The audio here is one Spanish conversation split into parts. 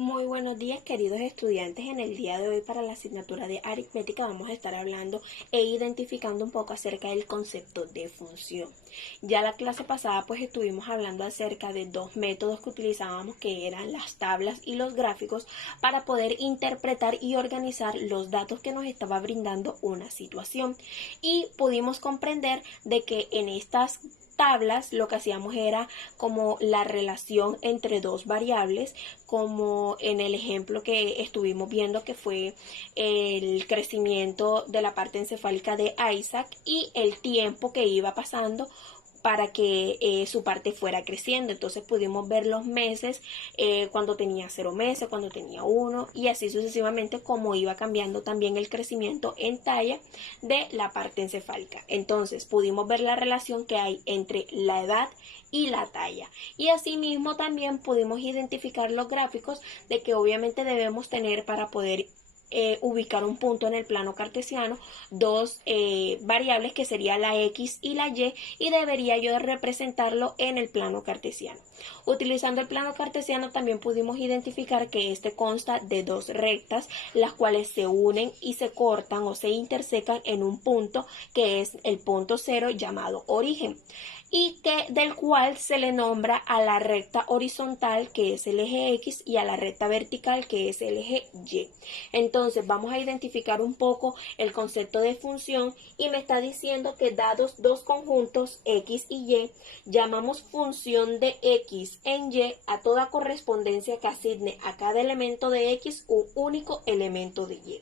Muy buenos días, queridos estudiantes. En el día de hoy, para la asignatura de aritmética, vamos a estar hablando e identificando un poco acerca del concepto de función. Ya la clase pasada pues estuvimos hablando acerca de dos métodos que utilizábamos, que eran las tablas y los gráficos, para poder interpretar y organizar los datos que nos estaba brindando una situación. Y pudimos comprender de que en estas tablas lo que hacíamos era como la relación entre dos variables, como en el ejemplo que estuvimos viendo, que fue el crecimiento de la parte encefálica de Isaac y el tiempo que iba pasando para que su parte fuera creciendo. Entonces pudimos ver los meses, cuando tenía 0 meses, cuando tenía 1, y así sucesivamente, como iba cambiando también el crecimiento en talla de la parte encefálica. Entonces pudimos ver la relación que hay entre la edad y la talla, y asimismo también pudimos identificar los gráficos de que obviamente debemos tener para poder ubicar un punto en el plano cartesiano, dos variables, que sería la X y la y debería yo representarlo en el plano cartesiano. Utilizando el plano cartesiano también pudimos identificar que este consta de dos rectas, las cuales se unen y se cortan o se intersecan en un punto, que es el punto 0, llamado origen, y del cual se le nombra a la recta horizontal, que es el eje X, y a la recta vertical, que es el eje Y. Entonces vamos a identificar un poco el concepto de función, y me está diciendo que dados dos conjuntos X y Y, llamamos función de X en Y a toda correspondencia que asigne a cada elemento de X un único elemento de Y.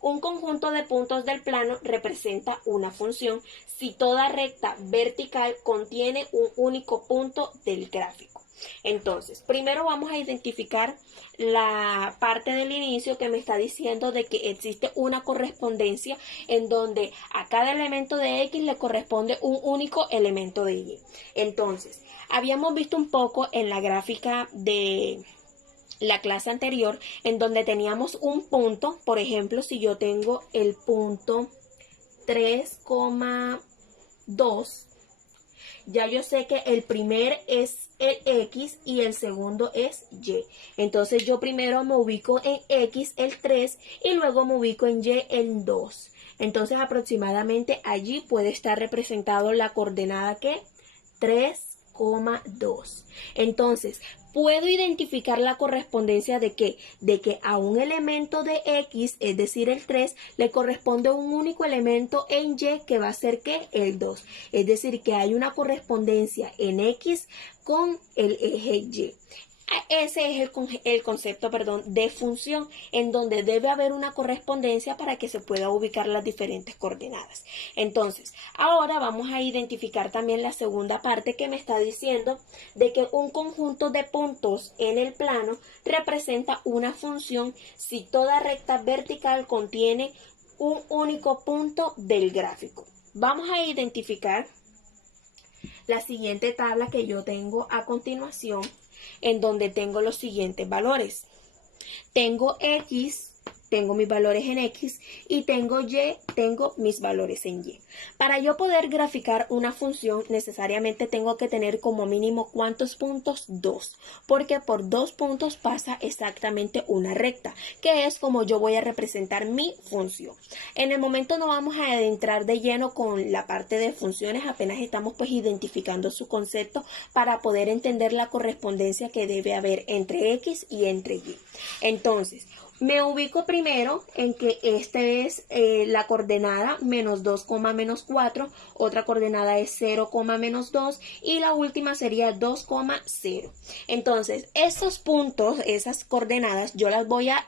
Un conjunto de puntos del plano representa una función si toda recta vertical contiene un único punto del gráfico. Entonces, primero vamos a identificar la parte del inicio, que me está diciendo de que existe una correspondencia en donde a cada elemento de X le corresponde un único elemento de Y. Entonces, habíamos visto un poco en la gráfica de la clase anterior, en donde teníamos un punto. Por ejemplo, si yo tengo el punto 3,2, ya yo sé que el primer es el X y el segundo es Y. Entonces yo primero me ubico en X, el 3, y luego me ubico en Y, el 2. Entonces aproximadamente allí puede estar representado la coordenada que 3,2. Entonces, puedo identificar la correspondencia de que a un elemento de X, es decir, el 3, le corresponde un único elemento en Y, que va a ser ¿qué? El 2. Es decir, que hay una correspondencia en X con el eje Y. Ese es el concepto, de función, en donde debe haber una correspondencia para que se pueda ubicar las diferentes coordenadas. Entonces, ahora vamos a identificar también la segunda parte, que me está diciendo de que un conjunto de puntos en el plano representa una función si toda recta vertical contiene un único punto del gráfico. Vamos a identificar la siguiente tabla que yo tengo a continuación, en donde tengo los siguientes valores. Tengo X, tengo mis valores en X, y tengo Y, tengo mis valores en Y. Para yo poder graficar una función, necesariamente tengo que tener como mínimo ¿cuántos puntos? 2, porque por 2 puntos pasa exactamente una recta, que es como yo voy a representar mi función. En el momento no vamos a adentrar de lleno con la parte de funciones, apenas estamos pues identificando su concepto para poder entender la correspondencia que debe haber entre X y entre Y. Entonces, me ubico primero en que esta es la coordenada menos 2, menos 4, otra coordenada es 0, menos 2, y la última sería 2,0. Entonces, esos puntos, esas coordenadas, yo las voy a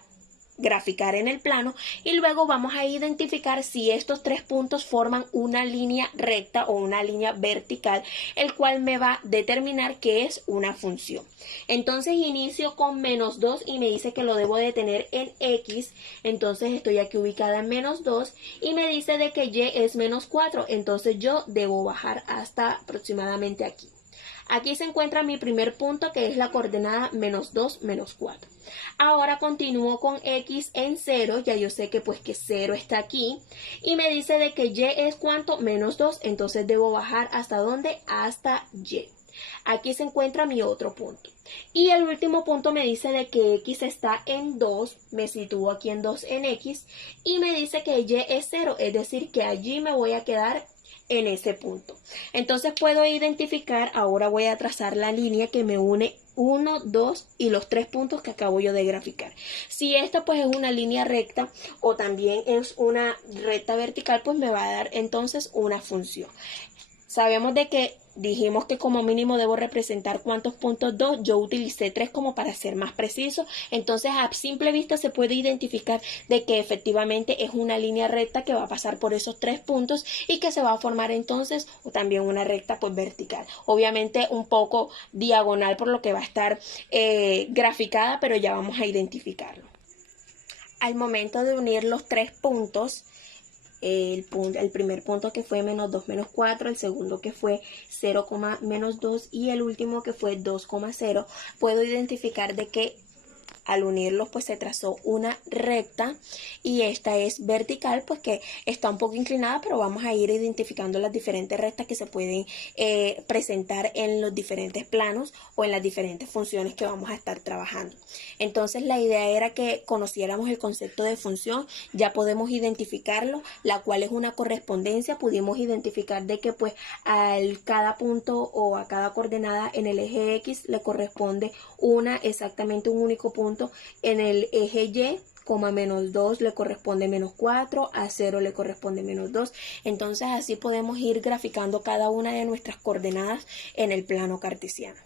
graficar en el plano, y luego vamos a identificar si estos tres puntos forman una línea recta o una línea vertical, el cual me va a determinar qué es una función. Entonces inicio con menos 2 y me dice que lo debo de tener en X, entonces estoy aquí ubicada en menos 2, y me dice de que Y es menos 4, entonces yo debo bajar hasta aproximadamente aquí. Aquí se encuentra mi primer punto, que es la coordenada menos 2, menos 4. Ahora continúo con X en 0, ya yo sé que pues que 0 está aquí, y me dice de que Y es ¿cuánto? Menos 2, entonces debo bajar ¿hasta dónde? Hasta Y. Aquí se encuentra mi otro punto. Y el último punto me dice de que X está en 2, me sitúo aquí en 2 en X, y me dice que Y es 0, es decir, que allí me voy a quedar en ese punto. Entonces puedo identificar, ahora voy a trazar la línea que me une 1, 2 y los 3 puntos que acabo yo de graficar. Si esta pues es una línea recta o también es una recta vertical, pues me va a dar entonces una función. Sabemos de que dijimos que como mínimo debo representar cuántos puntos 2, yo utilicé 3 como para ser más preciso, entonces a simple vista se puede identificar de que efectivamente es una línea recta que va a pasar por esos 3 puntos y que se va a formar entonces también una recta pues vertical, obviamente un poco diagonal por lo que va a estar graficada, pero ya vamos a identificarlo. Al momento de unir los 3 puntos, el primer punto que fue menos 2 menos 4, el segundo que fue 0, menos 2 y el último que fue 2,0, puedo identificar de que al unirlos pues se trazó una recta y esta es vertical, pues que está un poco inclinada, pero vamos a ir identificando las diferentes rectas que se pueden presentar en los diferentes planos o en las diferentes funciones que vamos a estar trabajando. Entonces la idea era que conociéramos el concepto de función, ya podemos identificarlo, la cual es una correspondencia, pudimos identificar de que pues a cada punto o a cada coordenada en el eje X le corresponde exactamente un único punto. En el eje Y, menos 2 le corresponde menos 4, a 0 le corresponde menos 2. Entonces así podemos ir graficando cada una de nuestras coordenadas en el plano cartesiano.